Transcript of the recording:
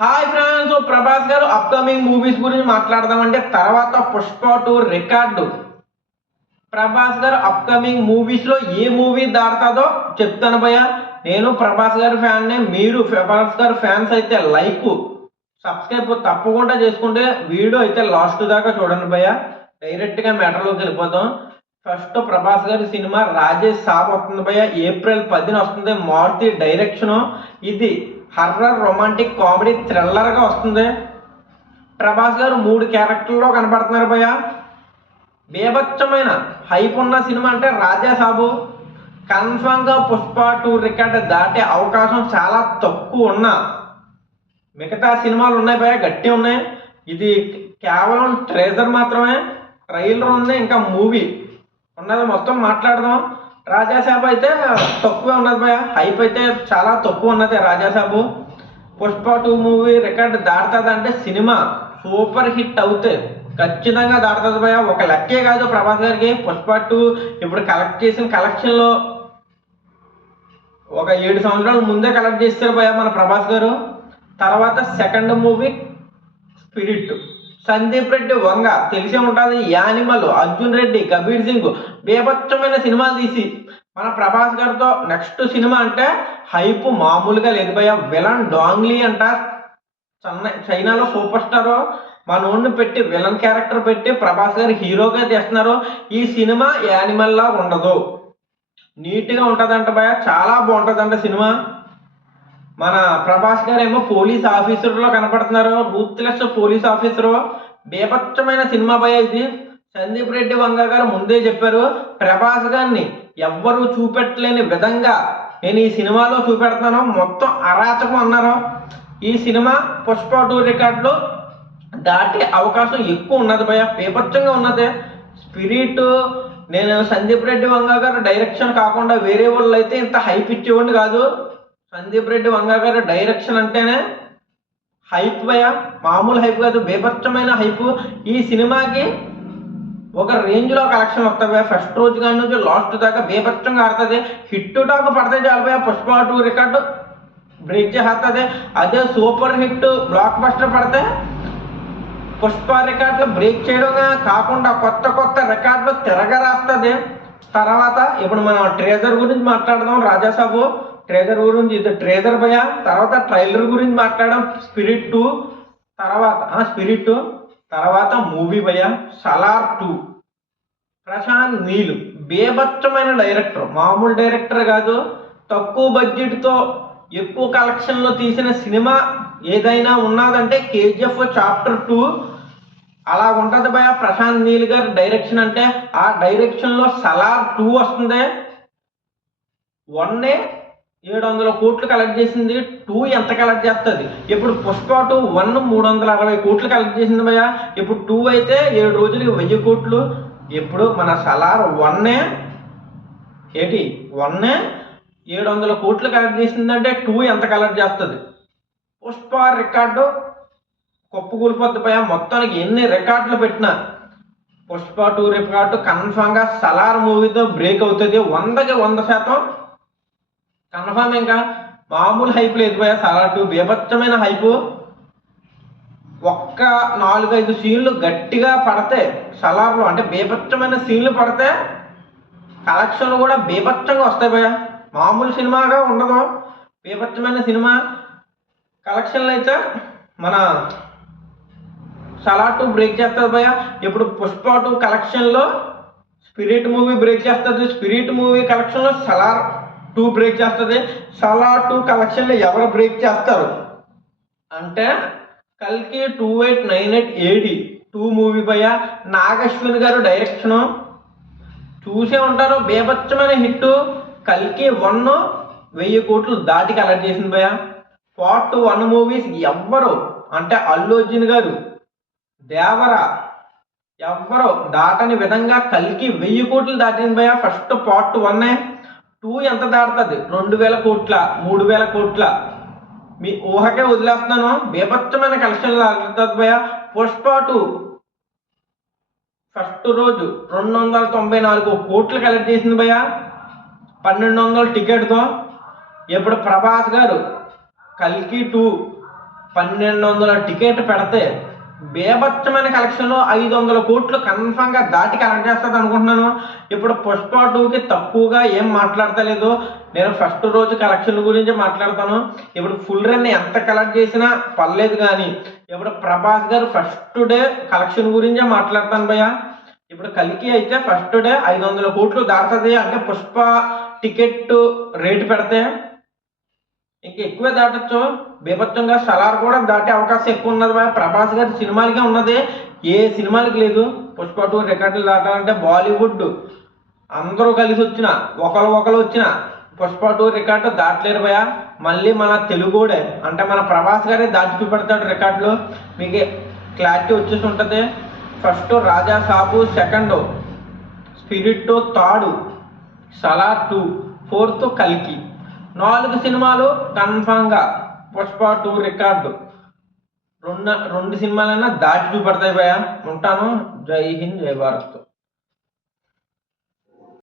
Hi friends, Prabhas గారు upcoming movies గురించి మాట్లాడదామంటే తర్వాత పుష్ప 2 రికార్డు. ప్రభాస్ గారు అప్కమింగ్ మూవీస్ లో ఏ మూవీ దాటుతుందో చెప్తాను భయ్య. నేను ప్రభాస్ గారి ఫ్యాన్నే. మీరు ప్రభాస్ గారి ఫ్యాన్స్ అయితే లైక్ సబ్స్క్రైబ్ తప్పకుండా చేసుకుంటే వీడియో అయితే లాస్ట్ దాకా చూడండి భయ్య. డైరెక్ట్ గా మ్యాటర్లోకి వెళ్ళిపోతాం. ఫస్ట్ ప్రభాస్ గారి సినిమా రాజేష్ సాబ్ వస్తుంది భయ్య. ఏప్రిల్ 10న వస్తుంది. మారుతి డైరెక్షన్. ఇది హర్రర్ రొమాంటిక్ కామెడీ థ్రిల్లర్ గా వస్తుంది. ప్రభాస్ గారు 3 క్యారెక్టర్లో కనపడుతున్నారు భయ్య. బేభత్సమైన హైప్ ఉన్న సినిమా అంటే రాజా సాబు. కన్ఫామ్ గా పుష్ప 2 రికార్డు దాటే అవకాశం చాలా తక్కువ ఉన్న మిగతా సినిమాలు ఉన్నాయి భయ్య, గట్టి ఉన్నాయి. ఇది కేవలం ట్రేజర్ మాత్రమే. ట్రైలర్ ఉంది, ఇంకా మూవీ ఉన్నది మొత్తం మాట్లాడదాం. రాజాసాబు అయితే తక్కువే ఉన్నది భయ్య. హైప్ అయితే చాలా తక్కువ ఉన్నది రాజాసాబు. పుష్ప 2 మూవీ రికార్డు దాటుతుంది అంటే సినిమా సూపర్ హిట్ అవుతాయి, ఖచ్చితంగా దాటుతుంది భయ్య. ఒక లక్కే కాదు ప్రభాస్ గారికి. పుష్ప 2 ఇప్పుడు కలెక్ట్ చేసిన కలెక్షన్లో ఒక 7 సంవత్సరాల ముందే కలెక్ట్ చేస్తారు భయ్య మన ప్రభాస్ గారు. తర్వాత second movie Spirit. Sandeep Reddy Vanga తెలిసే ఉంటుంది. యానిమల్, అర్జున్ రెడ్డి, కబీర్ సింగ్ బేభత్సమైన సినిమాలు తీసి మన ప్రభాస్ గారితో నెక్స్ట్ సినిమా అంటే హైప్ మామూలుగా లేదు భయ్య. విలన్ డాంగ్లీ అంట. చైనాలో సూపర్ స్టార్ మనోడిని పెట్టి విలన్ క్యారెక్టర్ పెట్టి ప్రభాస్ గారు హీరోగా తీస్తున్నారు. ఈ సినిమా యానిమల్ లా ఉండదు, నీట్గా ఉంటుందంట భయ్య. చాలా బాగుంటుందంట సినిమా. మన ప్రభాస్ గారు ఏమో పోలీస్ ఆఫీసర్లో కనపడుతున్నారు. Ruthless police officer. బేభత్సమైన సినిమా భయ్య ఇది. సందీప్ రెడ్డి వంగ గారు ముందే చెప్పారు, ప్రభాస్ గారిని ఎవ్వరూ చూపెట్టలేని విధంగా నేను ఈ సినిమాలో చూపెడతాను, మొత్తం అరాచకం అన్నారు. ఈ సినిమా పుష్ప 2 రికార్డులో దాటే అవకాశం ఎక్కువ ఉన్నది భయ్య, బేభత్సంగా ఉన్నది. స్పిరిట్ నేను సందీప్ రెడ్డి వంగ గారు డైరెక్షన్ కాకుండా వేరే వాళ్ళు అయితే ఇంత హైప్ ఇచ్చేవాడిని కాదు. సందీప్ రెడ్డి వంగ గారు డైరెక్షన్ అంటేనే హైప్ భయ్య, మామూలు హైప్ కాదు, బేభత్సమైన హైప్. ఈ సినిమాకి ఒక రేంజ్లో కలెక్షన్ వస్తుంది. ఫస్ట్ రోజు కానీ నుంచి లాస్ట్ దాకా బేభత్సంగా ఆడుతుంది. హిట్ టాక్ పడితే చాలు భయ్య, పుష్ప 2 రికార్డు బ్రేక్ చేస్తుంది. అదే సూపర్ హిట్ బ్లాక్ బస్టర్ పడితే పుష్ప రికార్డులు బ్రేక్ చేయడమే కాకుండా కొత్త కొత్త రికార్డులు తిరగరాస్తుంది. తర్వాత ఇప్పుడు మనం ట్రేజర్ గురించి మాట్లాడదాం. రాజాసాబు ట్రేజర్ గురించి, ఇది ట్రేజర్ భయ్య. తర్వాత ట్రైలర్ గురించి మాట్లాడడం. స్పిరిట్ 2 తర్వాత మూవీ భయ్య సలార్ 2. ప్రశాంత్ నీల్ బేభత్సమైన డైరెక్టర్, మామూలు డైరెక్టర్ కాదు. తక్కువ బడ్జెట్తో ఎక్కువ కలెక్షన్లో తీసిన సినిమా ఏదైనా ఉన్నదంటే కేజీఎఫ్ చాప్టర్ 2 అలా ఉంటుంది భయ్య. ప్రశాంత్ నీల్ గారి డైరెక్షన్ అంటే ఆ డైరెక్షన్లో సలార్ 2 వస్తుంది. 1 700 కోట్లు కలెక్ట్ చేసింది. 2 ఎంత కలెక్ట్ చేస్తుంది? ఇప్పుడు పుష్ప 2 1 360 కోట్లు కలెక్ట్ చేసింది భయ్య. ఇప్పుడు 2 అయితే 7 రోజులకి 1000 కోట్లు. ఇప్పుడు మన సలార్ 1 700 కోట్లు కలెక్ట్ చేసిందంటే 2 ఎంత కలెక్ట్ చేస్తుంది? పుష్ప రికార్డు కుప్పకూలిపోద్ది భయ్య. మొత్తానికి ఎన్ని రికార్డులు పెట్టినా పుష్ప 2 రికార్డు కన్ఫామ్గా సలార్ మూవీతో బ్రేక్ అవుతుంది. 100కి 100% కన్ఫామ్. ఇంకా మామూలు హైప్ లేదు భయ్య. సలార్ 2 బేభత్సమైన హైపు. ఒక్క 4-5 సీన్లు గట్టిగా పడితే సలార్లో, అంటే బేభత్సమైన సీన్లు పడితే కలెక్షన్లు కూడా బేభత్సంగా వస్తాయి భయ్య. మామూలు సినిమాగా ఉండదు, బేభత్సమైన సినిమా. కలెక్షన్లు అయితే మన సలార్ 2 బ్రేక్ చేస్తుంది భయ్య. ఇప్పుడు పుష్ప 2 కలెక్షన్లో స్పిరిట్ మూవీ బ్రేక్ చేస్తుంది. స్పిరిట్ మూవీ కలెక్షన్లో సలార్ 2 బ్రేక్ చేస్తుంది. సలార్ 2 కలెక్షన్లో ఎవరు బ్రేక్ చేస్తారు అంటే కల్కి 2898 AD 2 మూవీ భయ్య. నాగశ్విన్ గారు డైరెక్షను. చూసే ఉంటారు, బేభత్సమైన హిట్. కల్కి 1 1000 కోట్లు దాటి కలెక్ట్ చేసింది భయ్య. పార్ట్ 1 మూవీస్ ఎవ్వరు అంటే అల్లు అర్జున్ గారు, దేవరా ఎవ్వరు దాటని విధంగా కల్కి 1000 కోట్లు దాటింది భయ్య. First part 1. 2 ఎంత దాటుతుంది? 2000 కోట్ల, 3000 కోట్ల. మీ ఊహకే వదిలేస్తున్నాను. బేభత్సమైన కలెక్షన్లు ఆగుతుంది భయ్య. పుష్ప 2 ఫస్ట్ రోజు 294 కోట్లు కలెక్ట్ చేసింది భయ్య, 1200 టికెట్తో. ఇప్పుడు ప్రభాస్ గారు కల్కి 2 1200 టికెట్ పెడితే బేభత్సమైన కలెక్షన్లో 500 కోట్లు కన్ఫామ్గా దాటి కలెక్ట్ చేస్తుంది అనుకుంటున్నాను. ఇప్పుడు పుష్ప 2కి తక్కువగా ఏం మాట్లాడతలేదు. నేను ఫస్ట్ రోజు కలెక్షన్ గురించి మాట్లాడతాను. ఇప్పుడు ఫుల్ రన్ ఎంత కలెక్ట్ చేసినా పర్లేదు, కానీ ఇప్పుడు ప్రభాస్ గారు ఫస్ట్ డే కలెక్షన్ గురించే మాట్లాడతాను భయ్య. ఇప్పుడు కల్కి అయితే ఫస్ట్ డే 500 కోట్లు దాటుతుంది. అంటే పుష్ప టికెట్ రేటు పెడితే ఇంకా ఎక్కువే దాటచ్చు. బీభత్సంగా సలార్ కూడా దాటే అవకాశం ఎక్కువ ఉన్నది భయ్య. ప్రభాస్ గారి సినిమాలకే ఉన్నది, ఏ సినిమాలకి లేదు. పుష్ప 2 రికార్డులు దాటాలంటే బాలీవుడ్ అందరూ కలిసి వచ్చిన ఒకరు వచ్చిన పుష్ప 2 రికార్డు దాటలేరు భయ్య. మళ్ళీ మన తెలుగుడే అంటే మన ప్రభాస్ గారే దాటి చూపెడతాడు రికార్డులు. మీకు క్లారిటీ వచ్చేసి ఉంటుంది. First Raja Saab, second Spirit, third Salaar 2, fourth కల్కి. 4 సినిమాలు కన్ఫామ్గా పుష్ప 2 రికార్డు రెండు సినిమాలైనా దాటి చూపెడతాయి భయ్య. ఉంటాను. జై హింద్, జై భారత్.